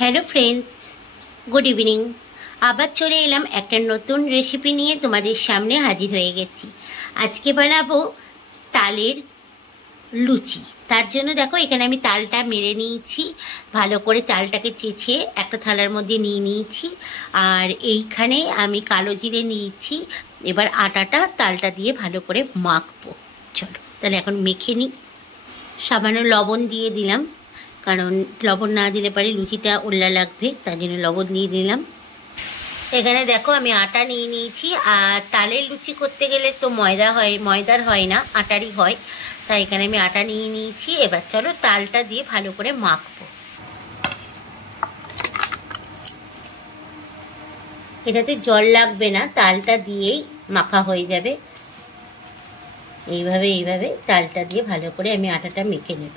Hello friends, good evening. আবার চলে এলাম একটা নতুন রেসিপি নিয়ে তোমাদের সামনে হাজির হয়ে গেছি। আজকে বানাবো তালের লুচি। তার জন্য দেখো এখানে আমি তালটা মেরে নিয়েছি, ভালো করে তালটাকে চেঁচিয়ে একটা থালার মধ্যে নিয়ে নিয়েছি। আর এইখানে আমি কালো জিরে নিয়েছি। এবার আটাটা তালটা দিয়ে ভালো করে মাখবো। চলো তাহলে এখন মেখে নিই। সামান্য লবণ দিয়ে দিলাম, কারণ লবণ না দিলে পারে লুচিটা ওল্লা লাগবে, তার জন্য লবণ দিয়ে দিলাম। এখানে দেখো আমি আটা নিয়ে নিয়েছি। আর তালের লুচি করতে গেলে তো ময়দার হয় না, আটারই হয়। তাই এখানে আমি আটা নিয়ে নিয়েছি। এবার চলো তালটা দিয়ে ভালো করে মাখবো। এটাতে জল লাগবে না, তালটা দিয়েই মাখা হয়ে যাবে। এইভাবে তালটা দিয়ে ভালো করে আমি আটাটা মেখে নেব।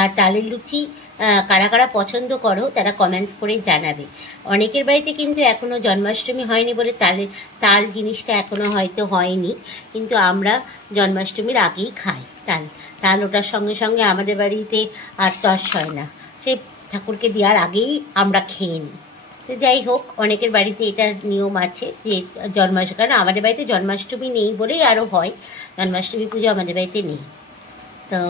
আর তালের লুচি কারা কারা পছন্দ করো তারা কমেন্টস করে জানাবে। অনেকের বাড়িতে কিন্তু এখনও জন্মাষ্টমী হয়নি বলে তাল জিনিসটা এখনও হয়তো হয়নি, কিন্তু আমরা জন্মাষ্টমীর আগেই খাই তাল ওটার সঙ্গে সঙ্গে আমাদের বাড়িতে আর তস হয় না, সে ঠাকুরকে দেওয়ার আগেই আমরা খেয়ে নিই। তো যাই হোক, অনেকের বাড়িতে এটা নিয়ম আছে যে জন্মাষ্টমী, কারণ আমাদের বাড়িতে জন্মাষ্টমী নেই বলেই আরও হয়, জন্মাষ্টমী পুজো আমাদের বাড়িতে নেই। তো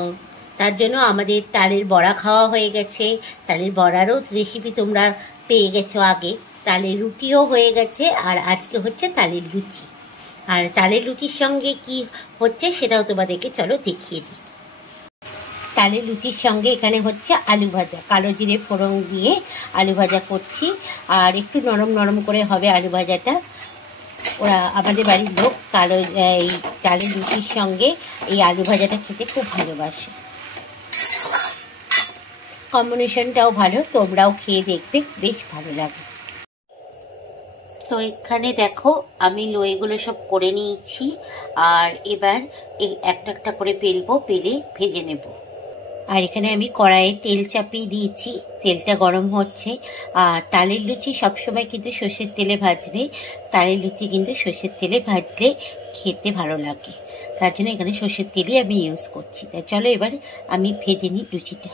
তার জন্য আমাদের তালের বড়া খাওয়া হয়ে গেছে। তালের বড়ারও রেসিপি তোমরা পেয়ে গেছো আগে। তালের রুটিও হয়ে গেছে, আর আজকে হচ্ছে তালের লুচি। আর তালের লুচির সঙ্গে কি হচ্ছে সেটাও তোমাদেরকে চলো দেখিয়ে দিই। তালের লুচির সঙ্গে এখানে হচ্ছে আলু ভাজা, কালো জিরে ফোড়ন দিয়ে আলু ভাজা করছি। আর একটু নরম নরম করে হবে আলু ভাজাটা। ওরা আমাদের বাড়ির লোক এই তালের লুচির সঙ্গে এই আলু ভাজাটা খেতে খুব ভালোবাসে। কম্বিনেশনটাও ভালো, তোমরাও খেয়ে দেখবে, বেশ ভালো লাগে। তো এখানে দেখো আমি লইগুলো সব করে নিয়েছি। আর এবার এই একটা একটা করে পেলে ভেজে নেব। আর এখানে আমি কড়াইয়ে তেল চাপিয়ে দিয়েছি, তেলটা গরম হচ্ছে। আর তালের লুচি সবসময় কিন্তু সর্ষের তেলে ভাজবে। তালের লুচি কিন্তু সর্ষের তেলে ভাজলে খেতে ভালো লাগে, তার জন্য এখানে সর্ষের তেলই আমি ইউজ করছি। তাই চলো এবার আমি ভেজে নিই লুচিটা।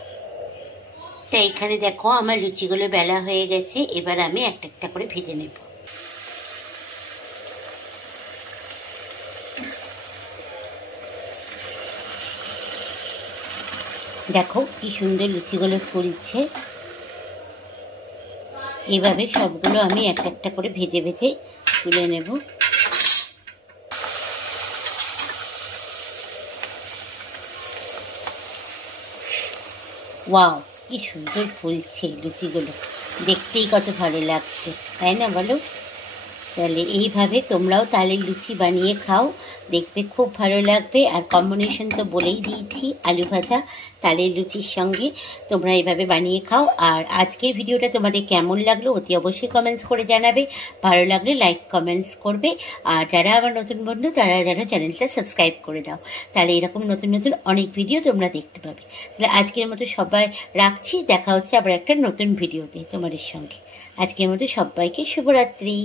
তা এখানে দেখো আমার লুচিগুলো বেলা হয়ে গেছে। এবার আমি একটা একটা করে ভেজে নেব। দেখো কি সুন্দর লুচিগুলো ফুলছে। এইভাবে সবগুলো আমি একটা একটা করে ভেজে ভেজে তুলে নেব। ওয়াও, কি সুন্দর ফুলছে লুচিগুলো, দেখতেই কত ভালো লাগছে, তাই না বলো? তাহলে এইভাবে তোমরাও তালের লুচি বানিয়ে খাও, দেখবে খুব ভালো লাগবে। আর কম্বিনেশন তো বলেই দিয়েছি, আলু ভাজা তালের লুচির সঙ্গে তোমরা এইভাবে বানিয়ে খাও। আর আজকের ভিডিওটা তোমাদের কেমন লাগলো অতি অবশ্যই কমেন্টস করে জানাবে। ভালো লাগলে লাইক কমেন্টস করবে। আর যারা আমার নতুন বন্ধু তারা যেন চ্যানেলটা সাবস্ক্রাইব করে দাও, তাহলে এরকম নতুন নতুন অনেক ভিডিও তোমরা দেখতে পাবে। তাহলে আজকের মতো সবাই রাখছি, দেখা হচ্ছে আবার একটা নতুন ভিডিওতে তোমাদের সঙ্গে। আজকের মতো সবাইকে শুভরাত্রি।